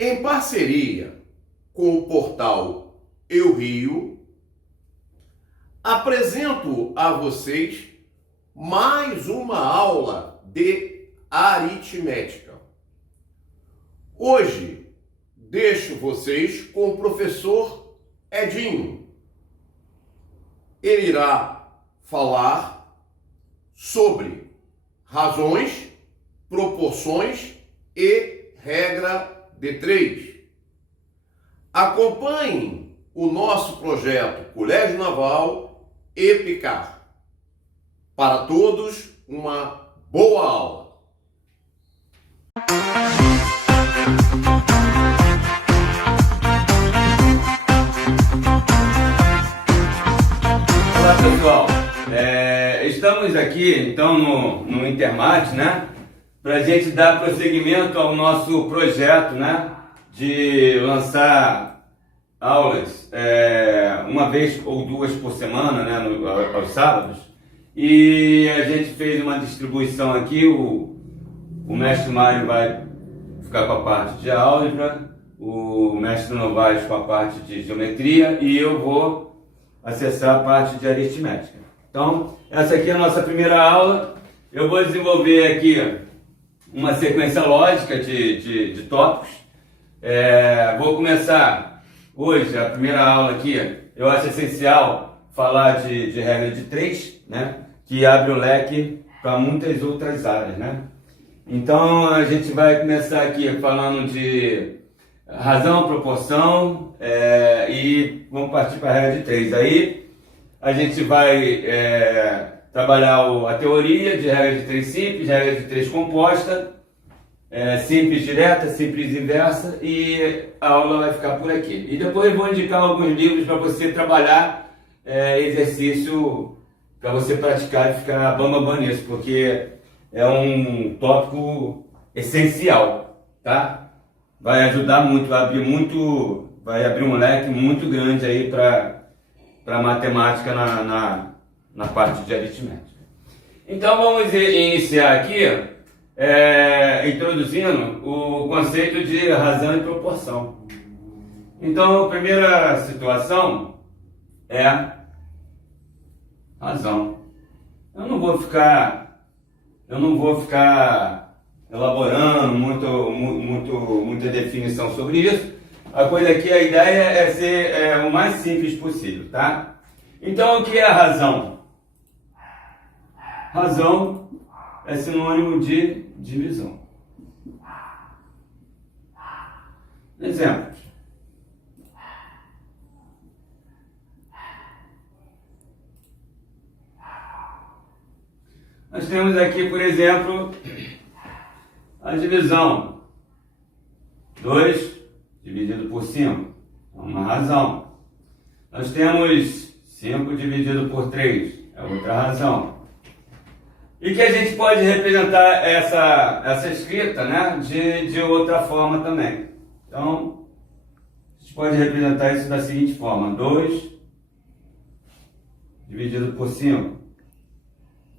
Em parceria com o portal Eu Rio, apresento a vocês mais uma aula de aritmética. Hoje deixo vocês com o professor Edinho. Ele irá falar sobre razões, proporções e regra de 3. Acompanhem o nosso projeto Colégio Naval EPICAR. Para todos, uma boa aula. Olá pessoal, estamos aqui então no Intermat, né? Para a gente dar prosseguimento ao nosso projeto, né? De lançar aulas uma vez ou duas por semana, né? Aos sábados. E a gente fez uma distribuição aqui, o mestre Mário vai ficar com a parte de álgebra, o mestre Novaes com a parte de geometria e eu vou acessar a parte de aritmética. Então, essa aqui é a nossa primeira aula. Eu vou desenvolver aqui uma sequência lógica de tópicos. Vou começar hoje, a primeira aula aqui, eu acho essencial falar de regra de 3, né? Que abre o leque para muitas outras áreas, né? Então, a gente vai começar aqui falando de razão, proporção, e vamos partir para a regra de 3. Aí a gente vai trabalhar a teoria de regra de 3 simples, regra de 3 composta, simples direta, simples inversa, e a aula vai ficar por aqui. E depois eu vou indicar alguns livros para você trabalhar exercício, para você praticar e ficar bam nisso, porque é um tópico essencial, tá? Vai ajudar muito, vai abrir um leque muito grande aí para matemática na parte de aritmética. Então vamos iniciar aqui introduzindo o conceito de razão e proporção. Então a primeira situação é razão. Eu não vou ficar elaborando muita definição sobre isso. A coisa aqui, a ideia é ser o mais simples possível, tá? Então, o que é a razão? Razão é sinônimo de divisão. Exemplos. Nós temos aqui, por exemplo, a divisão. 2 dividido por 5. É uma razão. Nós temos 5 dividido por 3. É outra razão. E que a gente pode representar essa escrita, né, de outra forma também. Então, a gente pode representar isso da seguinte forma. 2 dividido por 5.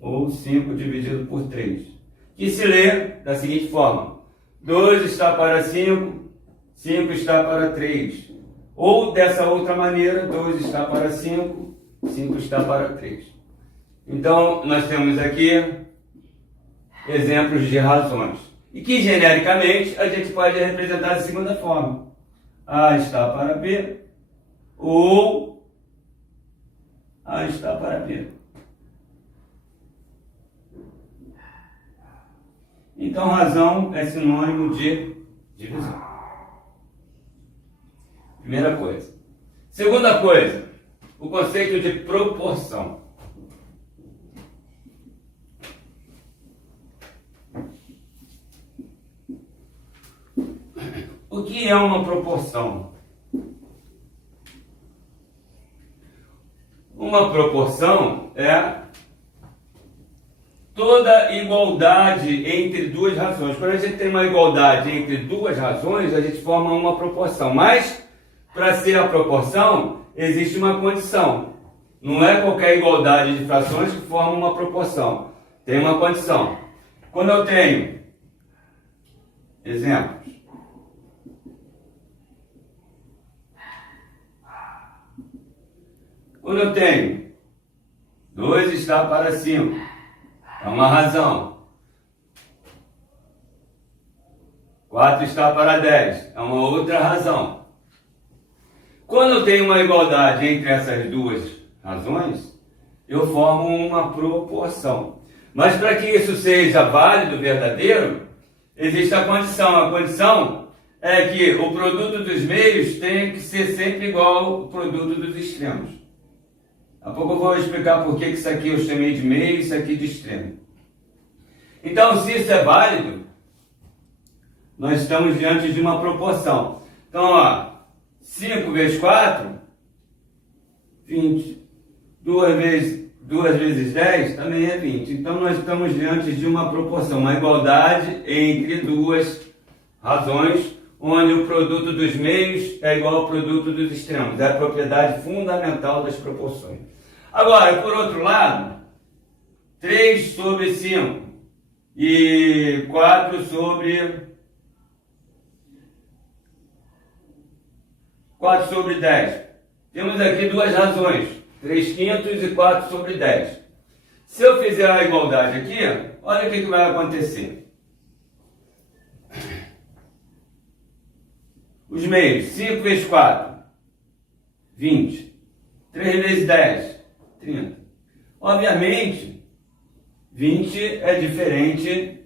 Ou 5 dividido por 3. Que se lê da seguinte forma. 2 está para 5, 5 está para 3. Ou dessa outra maneira, 2 está para 5, 5 está para 3. Então, nós temos aqui exemplos de razões. E que, genericamente, a gente pode representar da segunda forma. A está para B, ou A está para B. Então, razão é sinônimo de divisão. Primeira coisa. Segunda coisa, o conceito de proporção. O que é uma proporção? Uma proporção é toda igualdade entre duas razões. Quando a gente tem uma igualdade entre duas razões, a gente forma uma proporção. Mas, para ser a proporção, existe uma condição. Não é qualquer igualdade de frações que forma uma proporção. Tem uma condição. Quando eu tenho exemplos, Quando eu tenho 2 está para 5, é uma razão. 4 está para 10, é uma outra razão. Quando eu tenho uma igualdade entre essas duas razões, eu formo uma proporção. Mas para que isso seja válido, verdadeiro, existe a condição. A condição é que o produto dos meios tem que ser sempre igual ao produto dos extremos. Daqui a pouco eu vou explicar por que isso aqui eu chamei de meio e isso aqui de extremo. Então, se isso é válido, nós estamos diante de uma proporção. Então, ó, 5 vezes 4, 20. 2 vezes 10 também é 20. Então, nós estamos diante de uma proporção, uma igualdade entre duas razões, onde o produto dos meios é igual ao produto dos extremos. É a propriedade fundamental das proporções. Agora, por outro lado, 3 sobre 5 e 4 sobre 10. Temos aqui duas razões, 3 quintos e 4 sobre 10. Se eu fizer a igualdade aqui, olha o que vai acontecer. Os meios, 5 vezes 4, 20. 3 vezes 10, 30. Obviamente, 20 é diferente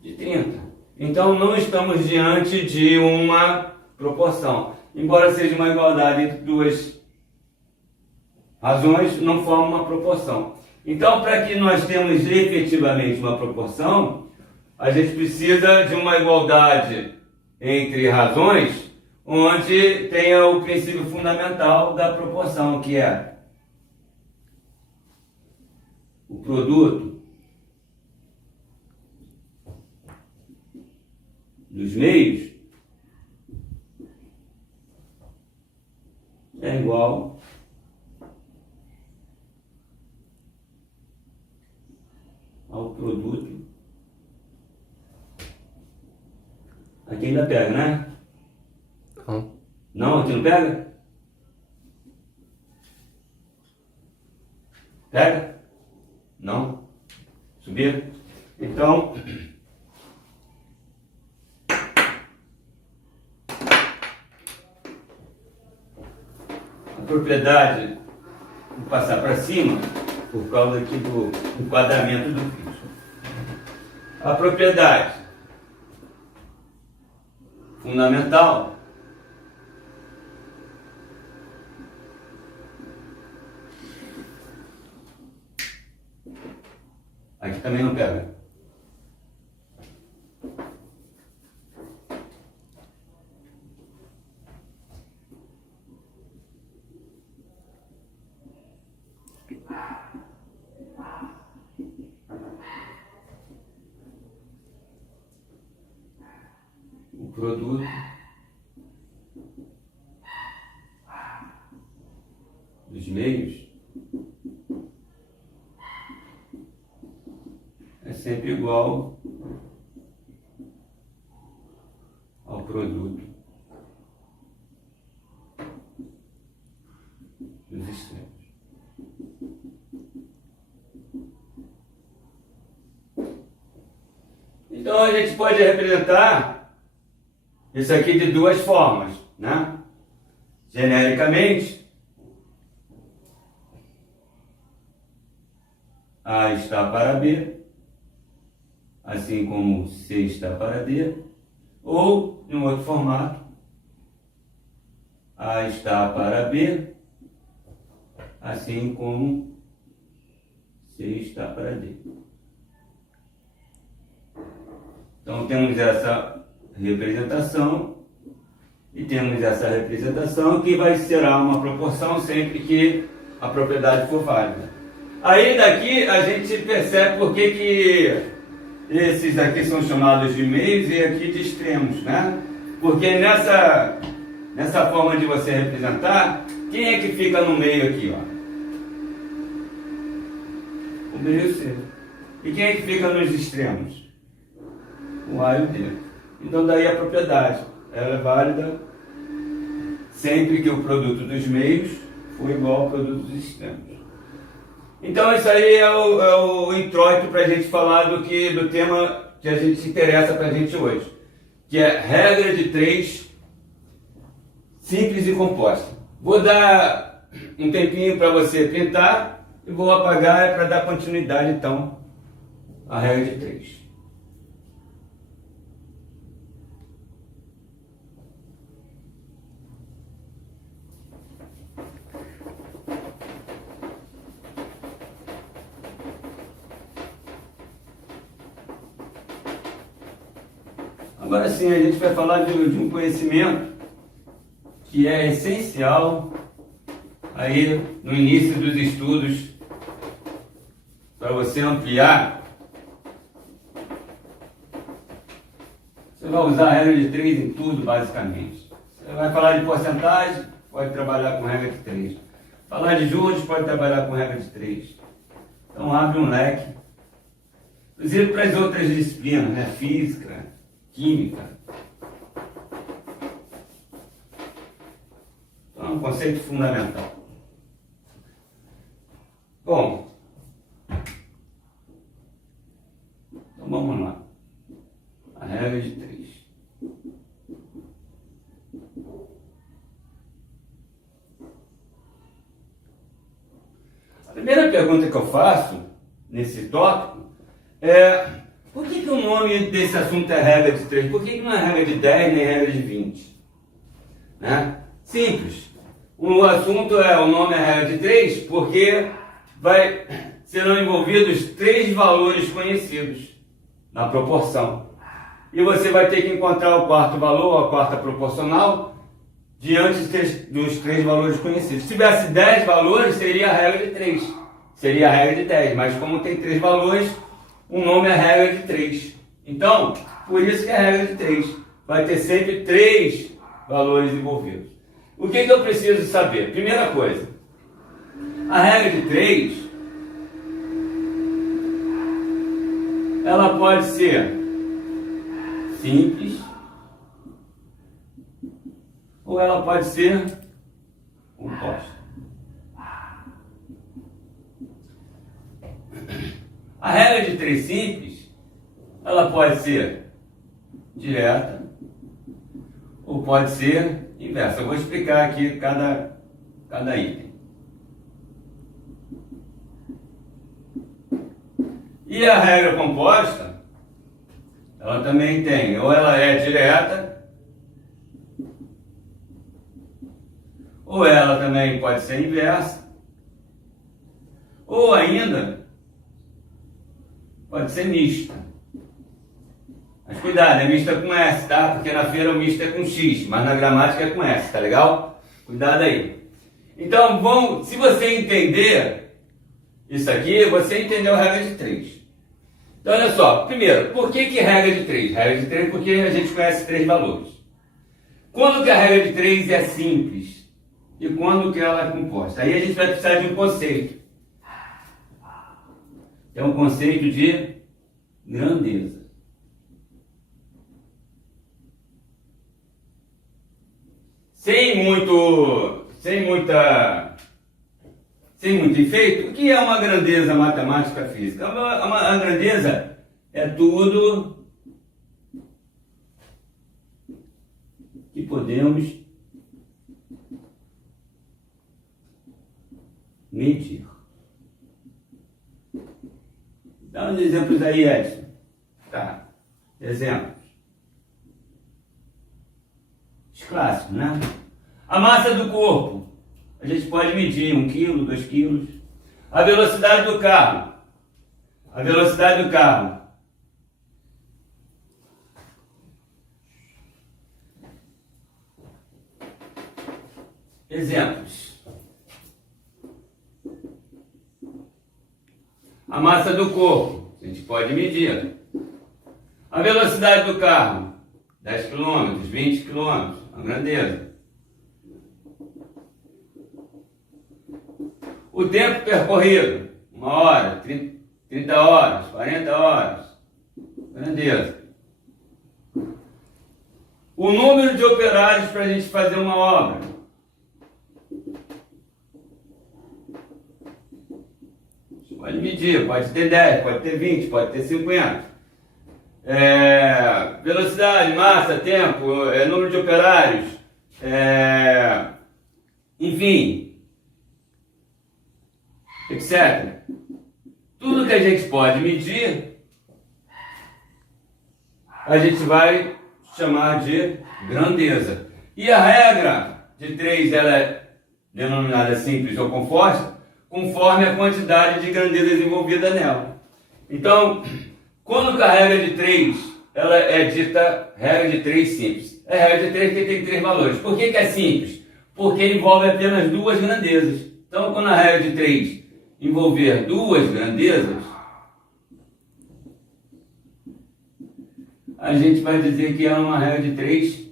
de 30. Então, não estamos diante de uma proporção. Embora seja uma igualdade entre duas razões, não forma uma proporção. Então, para que nós tenhamos efetivamente uma proporção, a gente precisa de uma igualdade entre razões, onde tenha o princípio fundamental da proporção, que é o produto dos meios é igual ao produto. Aqui ainda pega, né? Não. Não, aqui não pega? Pega? Não? Subir? Então, a propriedade, vou passar para cima, por causa aqui do enquadramento do vídeo. A propriedade fundamental aqui também não pega. O produto dos meios é sempre igual ao produto dos extremos. Então a gente pode representar isso aqui de duas formas, né? Genericamente, A está para B, assim como C está para D, ou, em outro formato, A está para B, assim como C está para D. Então, temos essa representação e temos essa representação que será uma proporção sempre que a propriedade for válida. Aí daqui a gente percebe por que esses aqui são chamados de meios e aqui de extremos, né? Porque nessa forma de você representar, quem é que fica no meio aqui, ó? O meio C. E quem é que fica nos extremos? O A e o D. Então daí a propriedade, ela é válida sempre que o produto dos meios for igual ao produto dos extremos. Então isso aí é o introito para a gente falar do tema que a gente se interessa para a gente hoje, que é regra de 3 simples e composta. Vou dar um tempinho para você printar e vou apagar para dar continuidade então à regra de 3. Agora sim, a gente vai falar de um conhecimento que é essencial aí no início dos estudos para você ampliar. Você vai usar a regra de 3 em tudo, basicamente. Você vai falar de porcentagem, pode trabalhar com regra de 3. Falar de juros, pode trabalhar com regra de 3. Então abre um leque. Inclusive para as outras disciplinas, né? Física, química. Então é um conceito fundamental. Bom, então vamos lá. A regra de 3. A primeira pergunta que eu faço nesse tópico é: por que o nome desse assunto é regra de 3? Por que não é regra de 10 nem regra de 20? Né? Simples. O assunto o nome é regra de 3 porque serão envolvidos 3 valores conhecidos na proporção. E você vai ter que encontrar o quarto valor, a quarta proporcional, diante dos 3 valores conhecidos. Se tivesse 10 valores, seria a regra de 3. Seria a regra de 10. Mas como tem 3 valores, o nome é regra de 3. Então, por isso que é regra de 3. Vai ter sempre 3 valores envolvidos. O que eu preciso saber? Primeira coisa, a regra de 3, ela pode ser simples ou ela pode ser composta. A regra de 3 simples, ela pode ser direta ou pode ser inversa. Eu vou explicar aqui cada item. E a regra composta, ela também tem, ou ela é direta, ou ela também pode ser inversa, ou ainda pode ser mista. Mas cuidado, é mista com S, tá? Porque na feira o misto é com X, mas na gramática é com S, tá legal? Cuidado aí. Então, se você entender isso aqui, você entendeu a regra de 3. Então, olha só. Primeiro, por que regra de 3? Regra de 3 porque a gente conhece 3 valores. Quando que a regra de 3 é simples? E quando que ela é composta? Aí a gente vai precisar de um conceito. É um conceito de grandeza. Sem muito efeito, o que é uma grandeza matemática física? A grandeza é tudo que podemos medir. Dá uns exemplos aí, Edson. Tá. Exemplos. Os clássicos, né? A massa do corpo. A gente pode medir 1 quilo, 2 quilos. A velocidade do carro. A velocidade do carro. Exemplos. A massa do corpo. A gente pode medir. A velocidade do carro. 10 km, 20 km. A grandeza. O tempo percorrido, 1 hora, 30 horas, 40 horas, grandeza. O número de operários para a gente fazer uma obra, Pode medir, pode ter 10, pode ter 20, pode ter 50. Velocidade, massa, tempo, número de operários, enfim, etc. Tudo que a gente pode medir, a gente vai chamar de grandeza. E a regra de 3, ela é denominada simples ou composta, conforme a quantidade de grandezas envolvida nela. Então, quando a regra de 3, ela é dita regra de 3 simples. É regra de 3 porque tem 3 valores. Por que é simples? Porque envolve apenas 2 grandezas. Então, quando a regra de 3 envolver 2 grandezas, a gente vai dizer que é uma regra de 3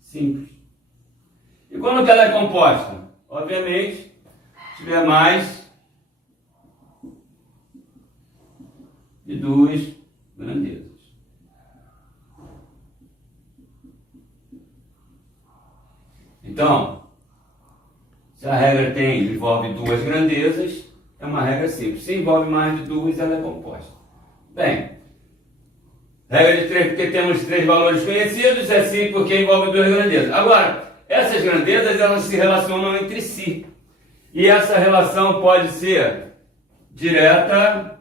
simples. E quando que ela é composta? Obviamente, se tiver mais de 2 grandezas. Então, se a regra envolve 2 grandezas, é uma regra simples. Se envolve mais de 2, ela é composta. Bem, regra de 3 porque temos 3 valores conhecidos, é simples porque envolve 2 grandezas. Agora, essas grandezas, elas se relacionam entre si. E essa relação pode ser direta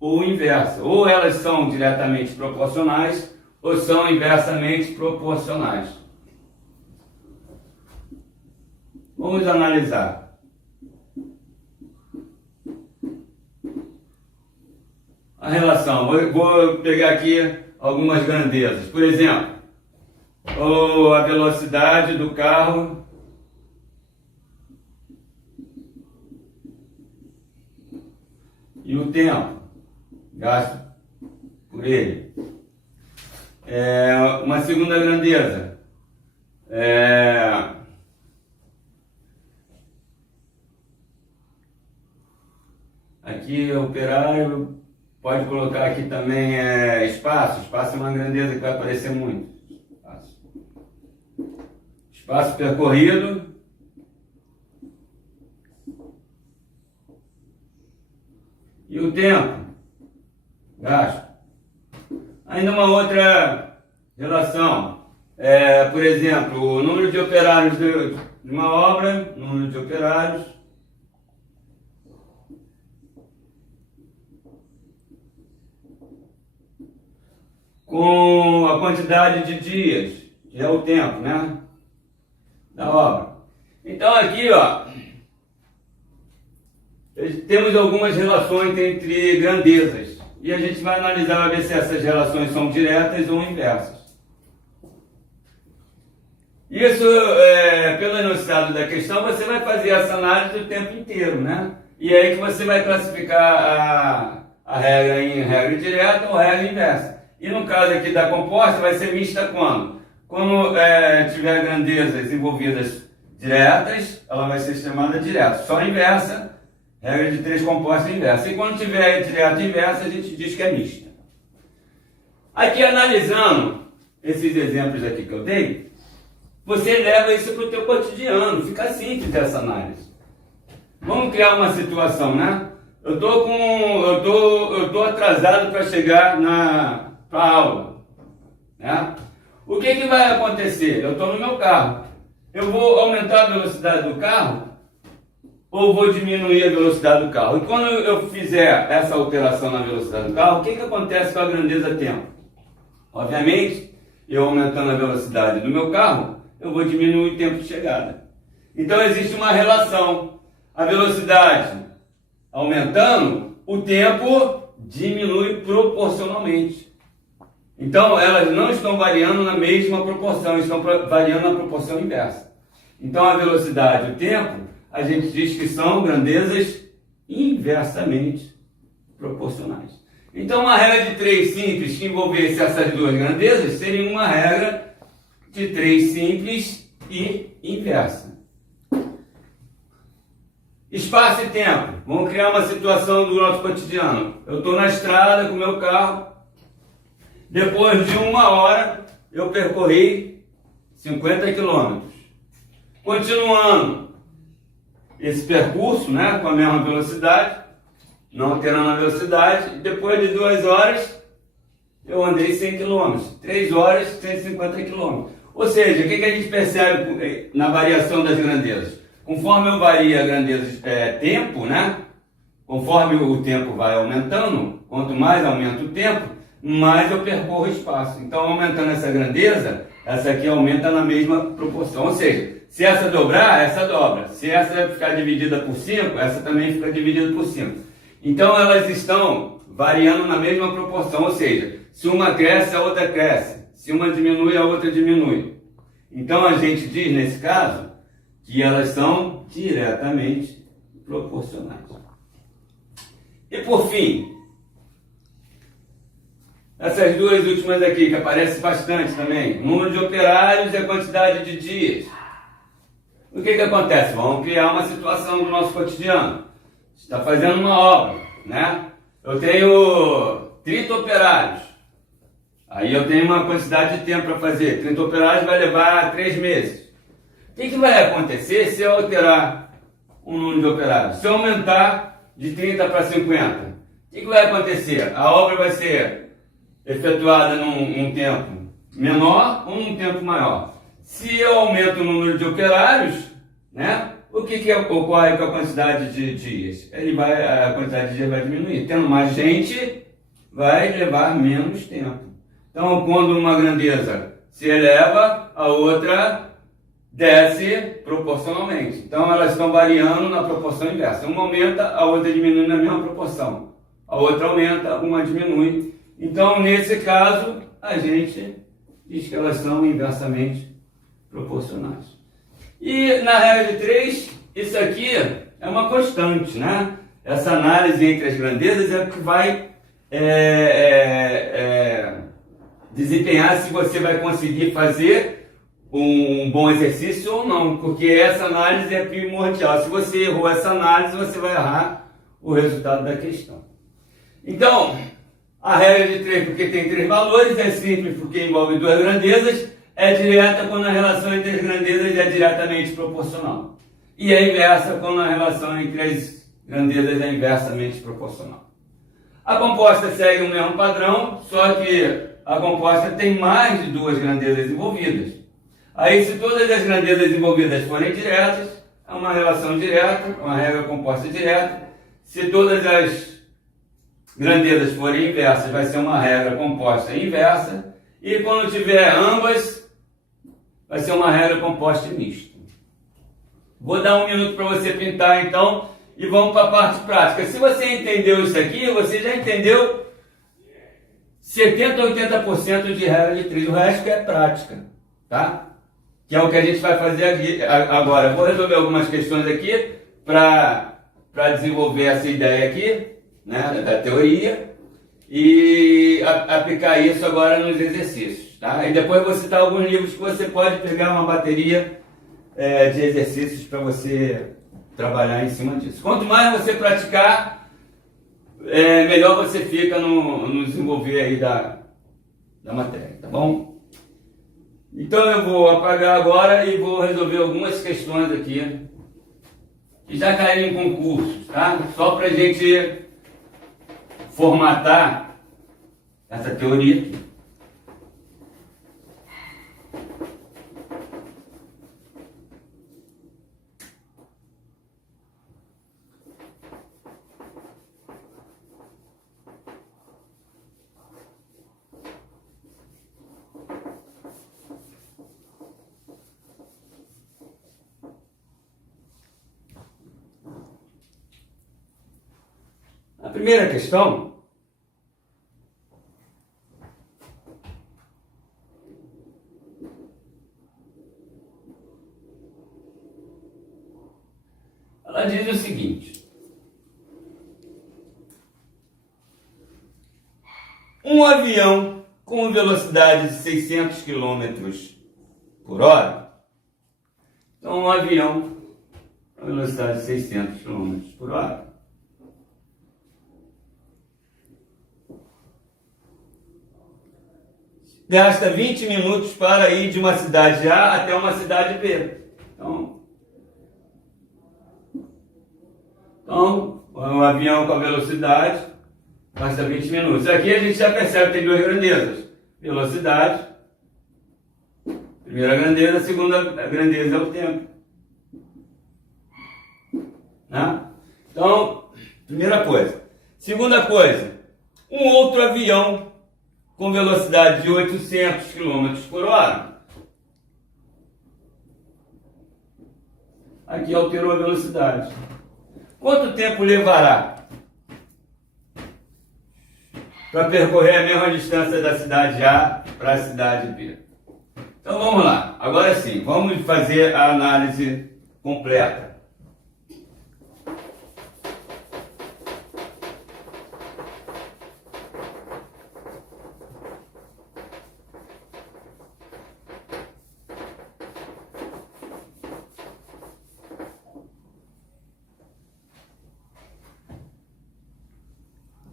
ou inversa. Ou elas são diretamente proporcionais, ou são inversamente proporcionais. Vamos analisar. A relação. Vou pegar aqui algumas grandezas. Por exemplo, a velocidade do carro e o tempo gasto por ele. Uma segunda grandeza. Aqui operário, pode colocar aqui também espaço. Espaço é uma grandeza que vai aparecer muito. Espaço percorrido. E o tempo gasto. Ainda uma outra relação. Por exemplo, o número de operários de uma obra, número de operários, com a quantidade de dias, que é o tempo, né, da obra. Então aqui, temos algumas relações entre grandezas. E a gente vai analisar, vai ver se essas relações são diretas ou inversas. Isso, pelo enunciado da questão, você vai fazer essa análise o tempo inteiro, né? E aí que você vai classificar a regra em regra direta ou regra inversa. E no caso aqui da composta, vai ser mista quando? Quando tiver grandezas envolvidas diretas, ela vai ser chamada direta. Só inversa, regra de 3 composta inversa. E quando tiver direta e inversa, a gente diz que é mista. Aqui, analisando esses exemplos aqui que eu dei, você leva isso para o teu cotidiano. Fica simples essa análise. Vamos criar uma situação, né? Eu tô atrasado para chegar para a aula, né? O que vai acontecer? Eu estou no meu carro. Eu vou aumentar a velocidade do carro ou vou diminuir a velocidade do carro? E quando eu fizer essa alteração na velocidade do carro, o que acontece com a grandeza tempo? Obviamente, eu aumentando a velocidade do meu carro, eu vou diminuir o tempo de chegada. Então existe uma relação. A velocidade aumentando, o tempo diminui proporcionalmente. Então elas não estão variando na mesma proporção, estão variando na proporção inversa. Então a velocidade e o tempo, a gente diz que são grandezas inversamente proporcionais. Então uma regra de 3 simples que envolvesse essas duas grandezas seria uma regra de 3 simples e inversa. Espaço e tempo. Vamos criar uma situação do nosso cotidiano. Eu estou na estrada com o meu carro. Depois de 1 hora, eu percorri 50 quilômetros. Continuando. esse percurso, né, com a mesma velocidade, não alterando a velocidade, e depois de 2 horas eu andei 100 km, 3 horas 150 km. Ou seja, o que a gente percebe na variação das grandezas? Conforme eu vario a grandeza tempo, né, conforme o tempo vai aumentando, quanto mais aumenta o tempo, mais eu percorro espaço. Então, aumentando essa grandeza, essa aqui aumenta na mesma proporção. Ou seja, se essa dobrar, essa dobra. Se essa ficar dividida por 5, essa também fica dividida por 5. Então, elas estão variando na mesma proporção. Ou seja, se uma cresce, a outra cresce. Se uma diminui, a outra diminui. Então, a gente diz, nesse caso, que elas são diretamente proporcionais. E por fim, essas duas últimas aqui, que aparecem bastante também, o número de operários e a quantidade de dias. O que acontece? Vamos criar uma situação do nosso cotidiano. Você está fazendo uma obra, né? Eu tenho 30 operários. Aí eu tenho uma quantidade de tempo para fazer. 30 operários vai levar 3 meses. O que vai acontecer se eu alterar o número de operários? Se eu aumentar de 30 para 50, o que vai acontecer? A obra vai ser efetuada num tempo menor ou num tempo maior. Se eu aumento o número de operários, né, o que ocorre com a quantidade de dias? A quantidade de dias vai diminuir. Tendo mais gente, vai levar menos tempo. Então, quando uma grandeza se eleva, a outra desce proporcionalmente. Então, elas estão variando na proporção inversa. Uma aumenta, a outra diminui na mesma proporção. A outra aumenta, uma diminui. Então, nesse caso, a gente diz que elas são inversamente proporcionais. E na regra de 3, isso aqui é uma constante, né? Essa análise entre as grandezas é o que vai desempenhar se você vai conseguir fazer um bom exercício ou não, porque essa análise é primordial. Se você errou essa análise, você vai errar o resultado da questão. Então, a regra de 3, porque tem 3 valores, é simples porque envolve 2 grandezas, é direta quando a relação entre as grandezas é diretamente proporcional. E é inversa quando a relação entre as grandezas é inversamente proporcional. A composta segue o mesmo padrão, só que a composta tem mais de 2 grandezas envolvidas. Aí, se todas as grandezas envolvidas forem diretas, é uma relação direta, uma regra composta direta. Se todas as grandezas forem inversas, vai ser uma regra composta inversa. E quando tiver ambas, vai ser uma regra composta mista. Vou dar 1 minuto para você pintar, então, e vamos para a parte prática. Se você entendeu isso aqui, você já entendeu 70% a 80% de regra de 3. O resto é prática, tá? Que é o que a gente vai fazer aqui agora. Vou resolver algumas questões aqui para desenvolver essa ideia aqui, né, da teoria, e aplicar isso agora nos exercícios, tá? E depois eu vou citar alguns livros que você pode pegar uma bateria de exercícios para você trabalhar em cima disso. Quanto mais você praticar, melhor você fica no desenvolver aí da matéria, tá bom? Então eu vou apagar agora e vou resolver algumas questões aqui que já caíram em concursos, tá? Só para a gente formatar essa teoria aqui. A primeira questão ela diz o seguinte: um avião com velocidade de 600 km por hora, então um avião com velocidade de 600 km por hora, gasta 20 minutos para ir de uma cidade A até uma cidade B. Então, avião com a velocidade, basta 20 minutos. Aqui a gente já percebe que tem duas grandezas. Velocidade, primeira grandeza, a segunda grandeza é o tempo. Né? Então, primeira coisa. Segunda coisa, um outro avião com velocidade de 800 km por hora. Aqui alterou a velocidade. Quanto tempo levará para percorrer a mesma distância da cidade A para a cidade B? Então vamos lá. Agora sim, vamos fazer a análise completa.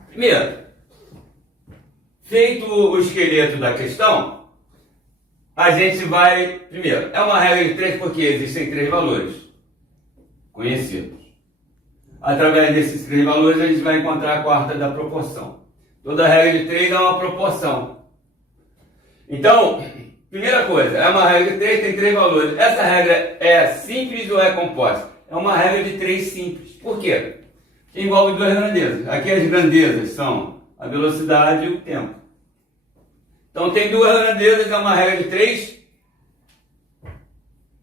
Primeiro, feito o esqueleto da questão, a gente vai... Primeiro, é uma regra de 3 porque existem 3 valores conhecidos. Através desses 3 valores, a gente vai encontrar a quarta da proporção. Toda regra de 3 é uma proporção. Então, primeira coisa, é uma regra de 3, tem 3 valores. Essa regra é simples ou é composta? É uma regra de 3 simples. Por quê? Que envolve duas grandezas. Aqui as grandezas são a velocidade e o tempo. Então tem duas grandezas, é uma regra de 3.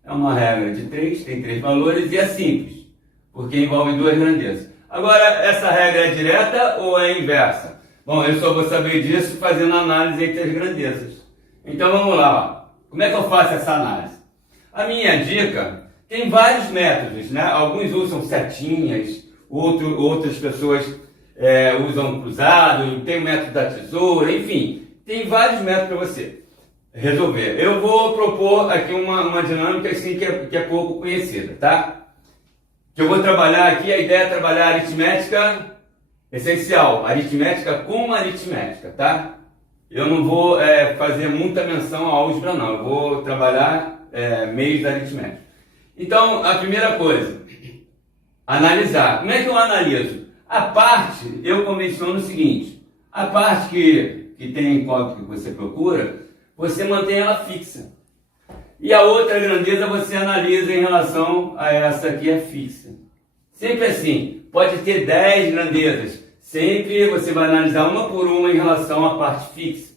É uma regra de 3, tem 3 valores e é simples, porque envolve duas grandezas. Agora, essa regra é direta ou é inversa? Bom, eu só vou saber disso fazendo análise entre as grandezas. Então vamos lá. Ó. Como é que eu faço essa análise? A minha dica tem vários métodos, né? Alguns usam setinhas, outras pessoas usam cruzado, tem o método da tesoura, enfim, tem vários métodos para você resolver. Eu vou propor aqui uma dinâmica assim, que é pouco conhecida, tá? Que eu vou trabalhar aqui, a ideia é trabalhar a aritmética essencial, aritmética com aritmética, tá? Eu não vou fazer muita menção à álgebra, não, eu vou trabalhar meios da aritmética. Então, a primeira coisa, analisar. Como é que eu analiso? A parte, eu convenciono o seguinte, a parte que tem código que você procura, você mantém ela fixa. E a outra grandeza você analisa em relação a essa que é fixa. Sempre assim, pode ter 10 grandezas, sempre você vai analisar uma por uma em relação à parte fixa.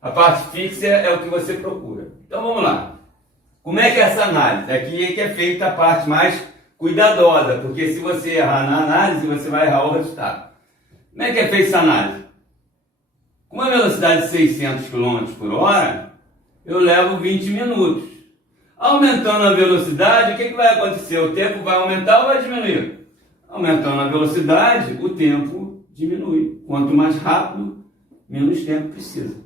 A parte fixa é o que você procura. Então vamos lá. Como é que é essa análise? Aqui é que é feita a parte mais cuidadosa, porque se você errar na análise, você vai errar o resultado. Como é que é feita essa análise? Com uma velocidade de 600 km por hora, eu levo 20 minutos. Aumentando a velocidade, o que vai acontecer? O tempo vai aumentar ou vai diminuir? Aumentando a velocidade, o tempo diminui. Quanto mais rápido, menos tempo precisa.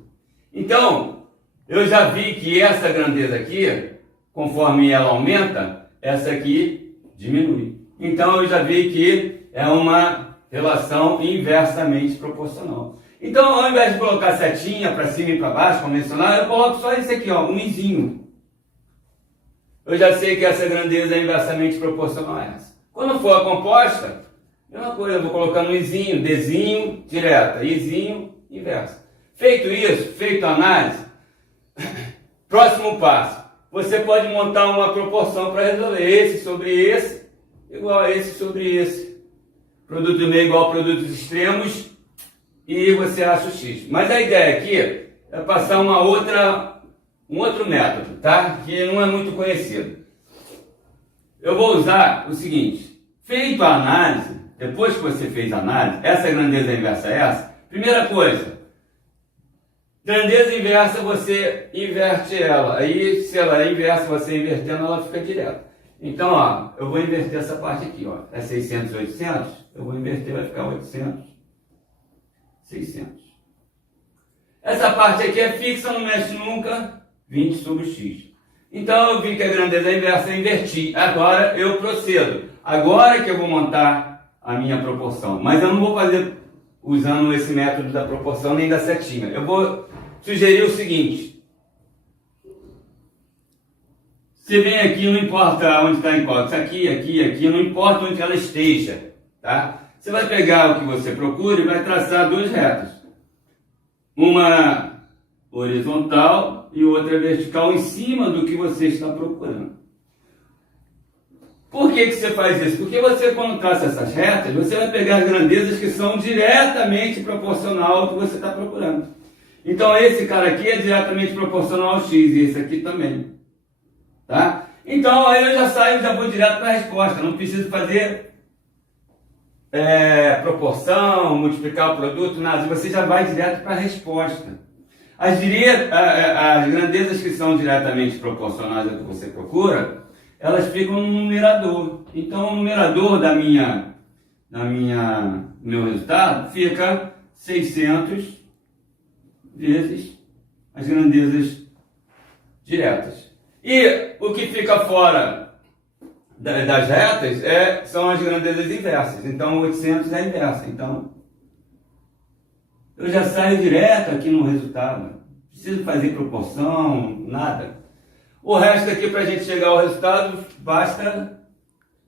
Então, eu já vi que essa grandeza aqui, conforme ela aumenta, essa aqui diminui. Então eu já vi que é uma relação inversamente proporcional. Então, ao invés de colocar setinha para cima e para baixo, convencional, eu coloco só esse aqui, ó, um izinho. Eu já sei que essa grandeza é inversamente proporcional a essa. Quando for a composta, mesma coisa, eu vou colocar no izinho, Dzinho, direta, izinho, inversa. Feito isso, feito a análise, próximo passo. Você pode montar uma proporção para resolver esse sobre esse, igual a esse sobre esse. Produto do meio igual a produtos extremos e você acha o x. Mas a ideia aqui é passar um outro método, tá? Que não é muito conhecido. Eu vou usar o seguinte. Feito a análise, depois que você fez a análise, essa grandeza inversa é essa. Primeira coisa. Grandeza inversa, você inverte ela. Aí, se ela é inversa, você invertendo, ela fica direta. Então, ó, eu vou inverter essa parte aqui, ó. É 600, 800. Eu vou inverter, vai ficar 800, 600. Essa parte aqui é fixa, não mexe nunca. 20 sobre x. Então, eu vi que a grandeza inversa, eu inverti. Agora, eu procedo. Agora que eu vou montar a minha proporção. Mas eu não vou fazer usando esse método da proporção nem da setinha. Eu vou sugerir o seguinte. Você vem aqui, não importa onde está em código. Aqui, não importa onde ela esteja. Tá? Você vai pegar o que você procura e vai traçar duas retas. Uma horizontal e outra vertical em cima do que você está procurando. Por que você faz isso? Porque você, quando traça essas retas, você vai pegar as grandezas que são diretamente proporcional ao que você está procurando. Então, esse cara aqui é diretamente proporcional ao x, e esse aqui também. Tá? Então, aí eu já saio, já vou direto para a resposta. Não preciso fazer proporção, multiplicar o produto, nada. Você já vai direto para a resposta. As grandezas que são diretamente proporcionais ao que você procura, elas ficam no numerador. Então, o numerador do meu resultado fica 600 vezes as grandezas diretas. E o que fica fora das retas são as grandezas inversas. Então, 800 é a inversa. Então, eu já saio direto aqui no resultado. Não preciso fazer proporção, nada. O resto aqui, para a gente chegar ao resultado, basta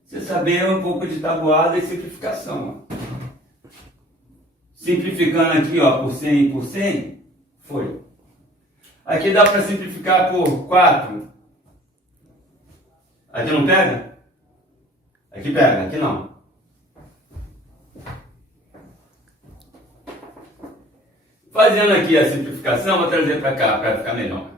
você saber um pouco de tabuada e simplificação. Simplificando aqui, ó, por 100 e por 100, foi. Aqui dá para simplificar por 4. Aqui não pega? Aqui pega, aqui não. Fazendo aqui a simplificação, vou trazer para cá, para ficar melhor.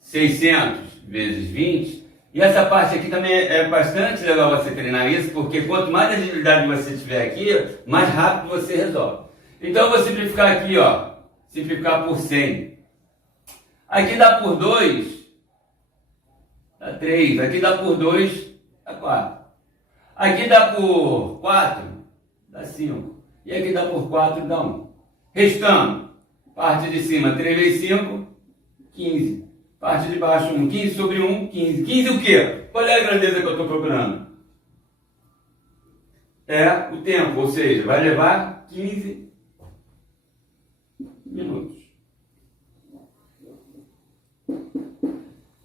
600 vezes 20. E essa parte aqui também é bastante legal você treinar isso, porque quanto mais agilidade você tiver aqui, mais rápido você resolve. Então eu vou simplificar aqui, ó. Simplificar por 100. Aqui dá por 2, dá 3. Aqui dá por 2, dá 4. Aqui dá por 4, dá 5. E aqui dá por 4, dá 1. Restando, parte de cima 3 vezes 5, 15. Parte de baixo 1. 15 sobre 1, 15. 15 o quê? Qual é a grandeza que eu estou procurando? É o tempo, ou seja, vai levar 15 minutos.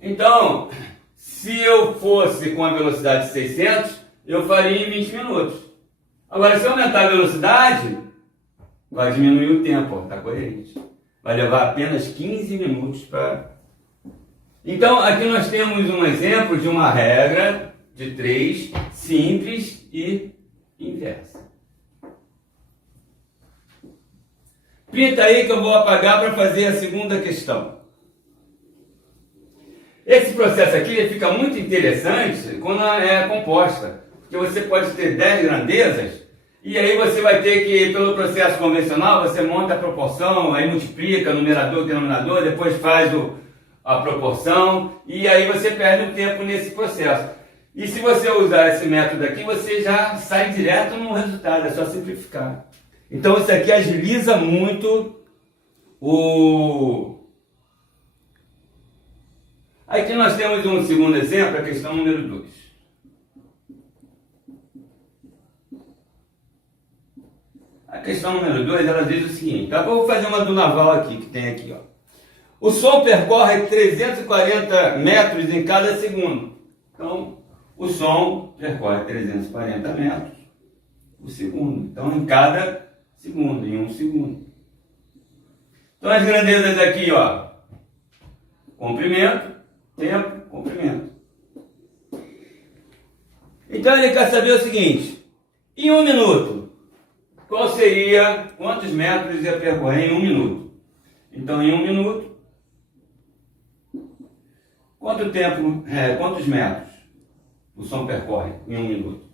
Então, se eu fosse com a velocidade de 600, eu faria em 20 minutos. Agora, se eu aumentar a velocidade, vai diminuir o tempo, está coerente. Vai levar apenas 15 minutos para... Então, aqui nós temos um exemplo de uma regra de 3, simples e inversa. Pinta aí que eu vou apagar para fazer a segunda questão. Esse processo aqui fica muito interessante quando é composta, porque você pode ter 10 grandezas, e aí você vai ter que, pelo processo convencional, você monta a proporção, aí multiplica numerador e denominador, depois faz a proporção, e aí você perde um tempo nesse processo. E se você usar esse método aqui, você já sai direto no resultado, é só simplificar. Então isso aqui agiliza muito Aqui nós temos um segundo exemplo, a questão número 2. A questão número 2, ela diz o seguinte, tá? Eu vou fazer uma do naval aqui, que tem aqui, ó. O som percorre 340 metros em cada segundo. Então, o som percorre 340 metros por segundo. Então, em cada segundo, em um segundo. Então, as grandezas aqui, ó. Comprimento, tempo, comprimento. Então, ele quer saber o seguinte. Em 1 minuto, quantos metros ia percorrer em 1 minuto? Então, em 1 minuto, quantos metros o som percorre em 1 minuto?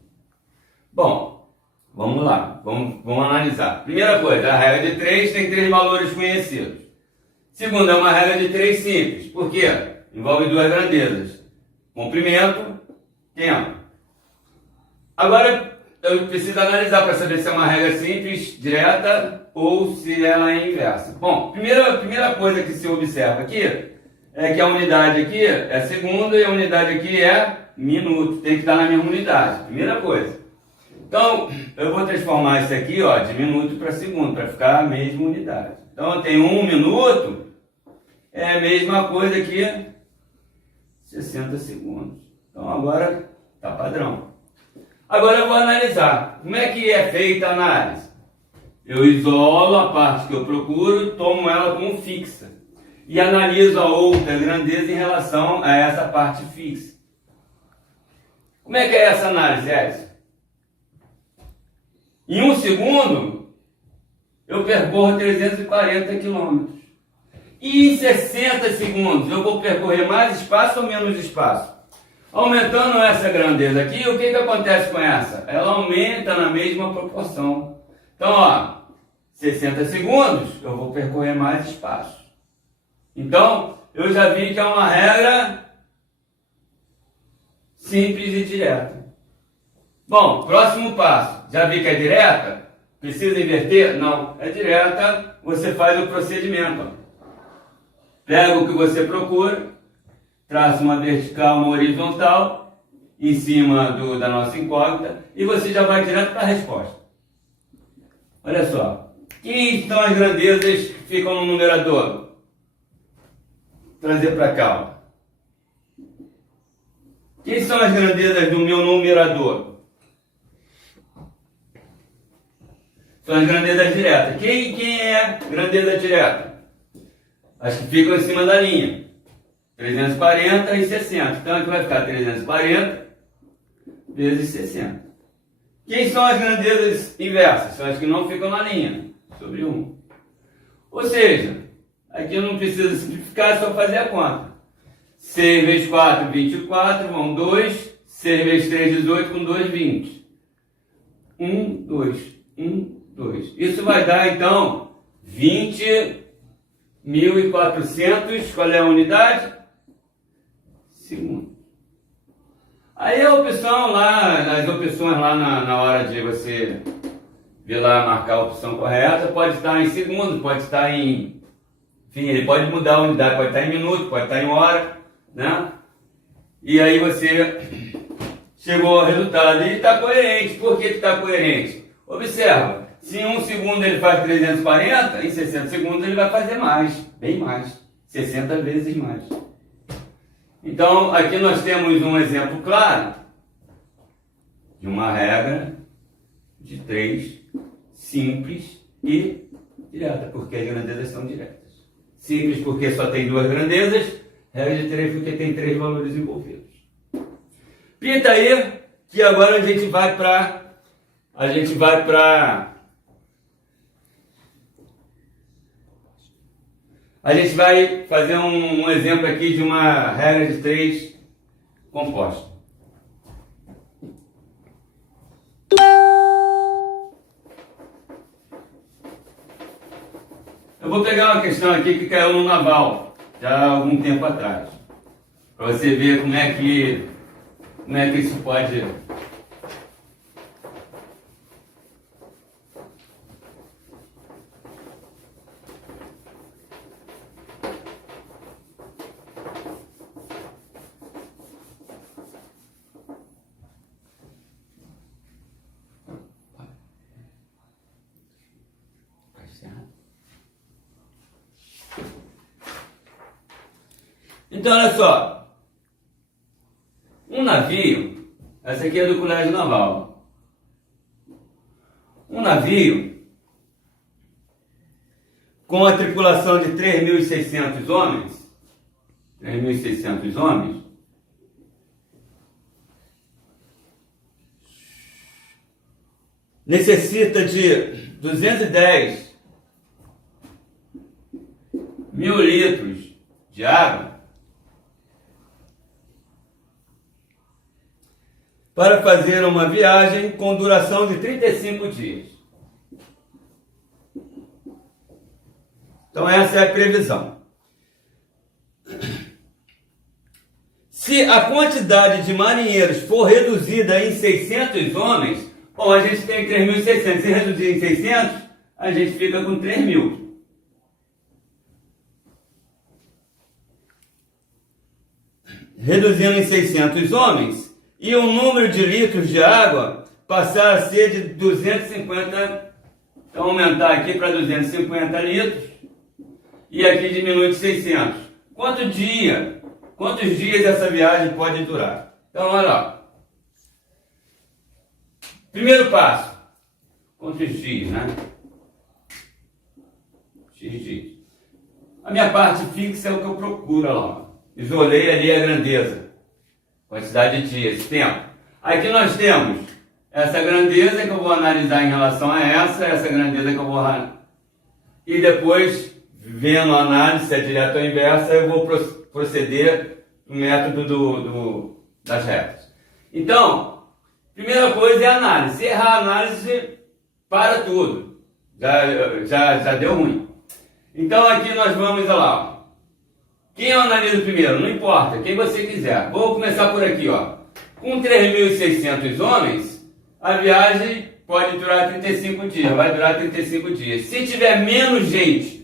Bom, vamos lá, vamos analisar. Primeira coisa, a regra de 3 tem 3 valores conhecidos. Segunda, é uma regra de 3 simples. Por quê? Envolve 2 grandezas. Comprimento, tempo. Agora, eu preciso analisar para saber se é uma regra simples, direta, ou se ela é inversa. Bom, primeira coisa que se observa aqui é que a unidade aqui é segundo e a unidade aqui é minuto. Tem que estar na mesma unidade. Primeira coisa. Então, eu vou transformar isso aqui, ó, de minuto para segundo, para ficar a mesma unidade. Então, eu tenho 1 minuto, é a mesma coisa que 60 segundos. Então, agora está padrão. Agora eu vou analisar. Como é que é feita a análise? Eu isolo a parte que eu procuro e tomo ela como fixa. E analiso a outra grandeza em relação a essa parte fixa. Como é que é essa análise, Edson? Em 1 segundo, eu percorro 340 quilômetros. E em 60 segundos, eu vou percorrer mais espaço ou menos espaço? Aumentando essa grandeza aqui, o que acontece com essa? Ela aumenta na mesma proporção. Então, ó, 60 segundos, eu vou percorrer mais espaço. Então, eu já vi que é uma regra simples e direta. Bom, próximo passo. Já vi que é direta? Precisa inverter? Não, é direta. Você faz o procedimento. Pega o que você procura, traça uma vertical, uma horizontal, em cima da nossa incógnita, e você já vai direto para a resposta. Olha só. Quem são as grandezas que ficam no numerador? Trazer para cá. Ó. Quem são as grandezas do meu numerador? São as grandezas diretas. Quem é grandeza direta? As que ficam em cima da linha. 340 e 60. Então aqui vai ficar 340 vezes 60. Quem são as grandezas inversas? São as que não ficam na linha. Sobre 1. Ou seja, aqui eu não preciso simplificar, é só fazer a conta. 6 vezes 4, 24, vão 2. 6 vezes 3, 18, com 2, 20. 1, 2, 1, 2. Isso vai dar, então, 20.400, qual é a unidade? Segundo. Aí a opção lá, as opções lá na hora de você ver lá, marcar a opção correta, pode estar em segundos, pode estar em... Enfim, ele pode mudar a unidade, pode estar em minuto, pode estar em hora, né? E aí você chegou ao resultado e está coerente. Por que está coerente? Observa, se em 1 segundo ele faz 340, em 60 segundos ele vai fazer mais, bem mais, 60 vezes mais. Então, aqui nós temos um exemplo claro de uma regra de 3, simples e direta, porque as grandezas são diretas. Simples porque só tem 2 grandezas, regra de 3 porque tem 3 valores envolvidos. Pinta aí, que agora a gente vai fazer um exemplo aqui de uma regra de 3 composta. Eu vou pegar uma questão aqui que caiu no naval, já há algum tempo atrás, para você ver como é que isso pode... Então, olha só, um navio, essa aqui é do colégio naval, um navio com a tripulação de 3.600 homens, necessita de 210 mil litros de água para fazer uma viagem com duração de 35 dias. Então essa é a previsão. Se a quantidade de marinheiros for reduzida em 600 homens, bom, a gente tem 3.600, se reduzir em 600, a gente fica com 3.000. Reduzindo em 600 homens, e o número de litros de água passar a ser de 250, então aumentar aqui para 250 litros, e aqui diminui de 600. Quantos dias essa viagem pode durar? Então, olha lá. Primeiro passo, contra x, né? x. A minha parte fixa é o que eu procuro, olha lá. Isolei ali a grandeza, quantidade de dias, tempo. Aqui nós temos essa grandeza que eu vou analisar em relação a essa grandeza que eu vou... E depois, vendo a análise, se é direta ou inversa, eu vou proceder no método das retas. Então, primeira coisa é a análise. Se errar a análise, para tudo. Já deu ruim. Então aqui nós vamos, olha lá. Quem eu analiso primeiro? Não importa, quem você quiser. Vou começar por aqui, ó. Com 3.600 homens, a viagem pode durar 35 dias. Vai durar 35 dias. Se tiver menos gente,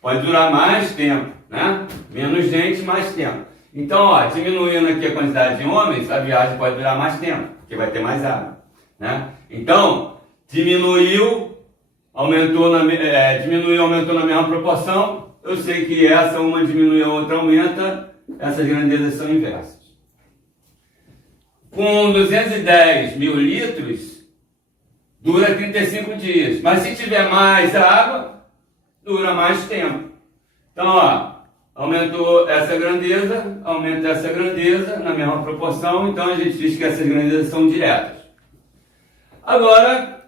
pode durar mais tempo, né? Menos gente, mais tempo. Então, ó, diminuindo aqui a quantidade de homens, a viagem pode durar mais tempo, porque vai ter mais água, né? Então, diminuiu, aumentou na mesma proporção. Eu sei que uma diminui, a outra aumenta. Essas grandezas são inversas. Com 210 mil litros, dura 35 dias. Mas se tiver mais água, dura mais tempo. Então, ó, aumentou essa grandeza, aumenta essa grandeza na mesma proporção. Então, a gente diz que essas grandezas são diretas. Agora,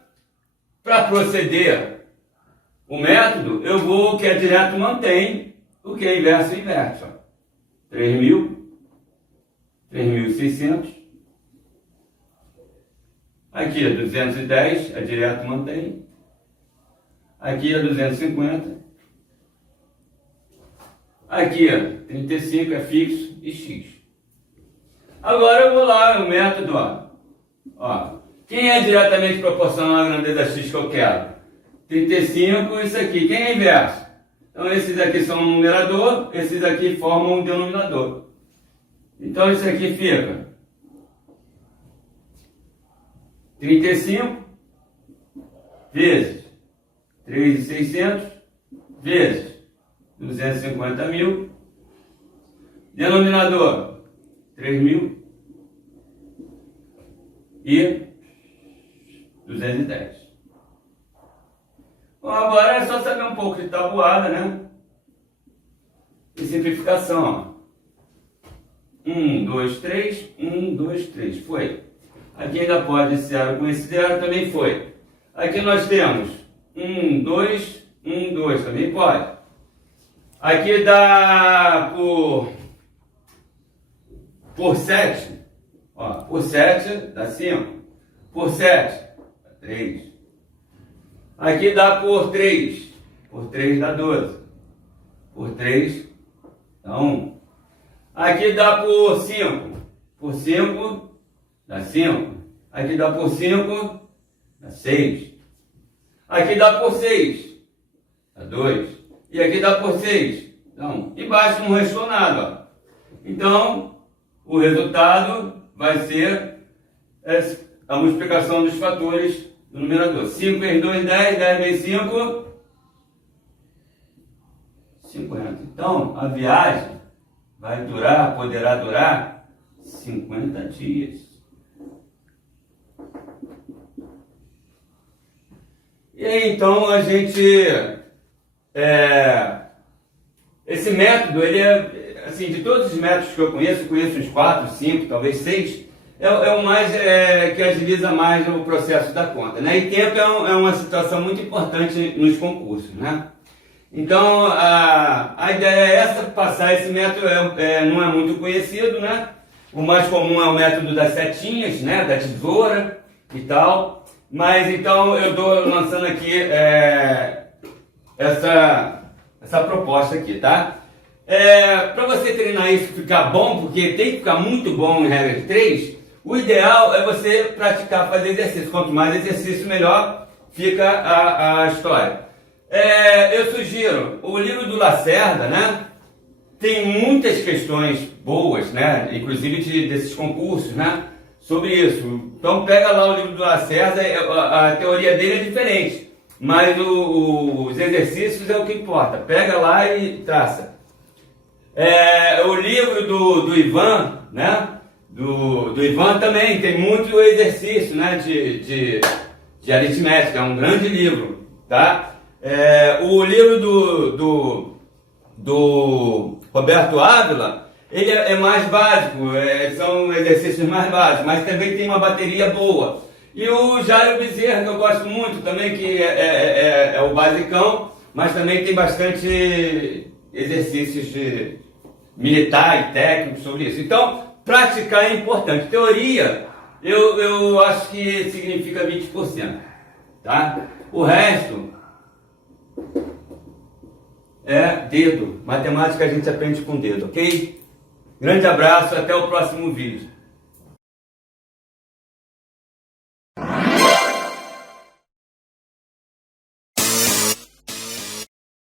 para proceder o método, eu vou, o que é direto mantém, o que é inverso inverte. Ó. 3.000, 3.600. Aqui é 210, é direto mantém. Aqui é 250. Aqui é 35, é fixo e x. Agora eu vou lá, o método, ó. Quem é diretamente proporcional à grandeza x que eu quero? 35, isso aqui. Quem é inverso? Então esses aqui são um numerador, esses aqui formam um denominador. Então isso aqui fica 35 vezes 3.600 vezes 250 mil. Denominador 3.000 e 210. Bom, agora é só saber um pouco de tabuada, né? E simplificação, ó. 1, 2, 3, 1, 2, 3. Foi. Aqui ainda pode esse zero com esse zero, também foi. Aqui nós temos 1, 2, 1, 2, também pode. Aqui dá por 7, ó, por 7 dá 5, por 7 dá 3. Aqui dá por 3 dá 12, por 3 dá 1. Aqui dá por 5 dá 5. Aqui dá por 5 dá 6. Aqui dá por 6 dá 2. E aqui dá por 6 dá 1. Embaixo não restou nada, ó. Então, o resultado vai ser a multiplicação dos fatores do numerador. 5 vezes 2, 10, 10 vezes 5, 50. Então, a viagem poderá durar 50 dias. E aí, então, a gente... esse método, ele é, assim, de todos os métodos que eu conheço uns 4, 5, talvez 6, é o mais, que agiliza mais o processo da conta, né? E tempo é uma situação muito importante nos concursos, né? Então, a ideia é essa, passar esse método, não é muito conhecido, né? O mais comum é o método das setinhas, né? Da tesoura e tal. Mas, então, eu estou lançando aqui essa proposta aqui, tá? Para você treinar isso ficar bom, porque tem que ficar muito bom em regra de 3, o ideal é você praticar, fazer exercício. Quanto mais exercício, melhor fica a história. Eu sugiro o livro do Lacerda, né? Tem muitas questões boas, né? Inclusive desses concursos, né? Sobre isso. Então pega lá o livro do Lacerda, a teoria dele é diferente, mas os exercícios é o que importa. Pega lá e traça. O livro do Ivan, né? do Ivan também tem muito exercício, né, de aritmética, é um grande livro, tá? O livro do Roberto Ávila, ele é mais básico, são exercícios mais básicos, mas também tem uma bateria boa. E o Jairo Bezerra, que eu gosto muito também, que é o basicão, mas também tem bastante exercícios de militar e técnico sobre isso. Então, praticar é importante. Teoria, eu acho que significa 20%, tá? O resto é dedo. Matemática a gente aprende com dedo, ok? Grande abraço, até o próximo vídeo.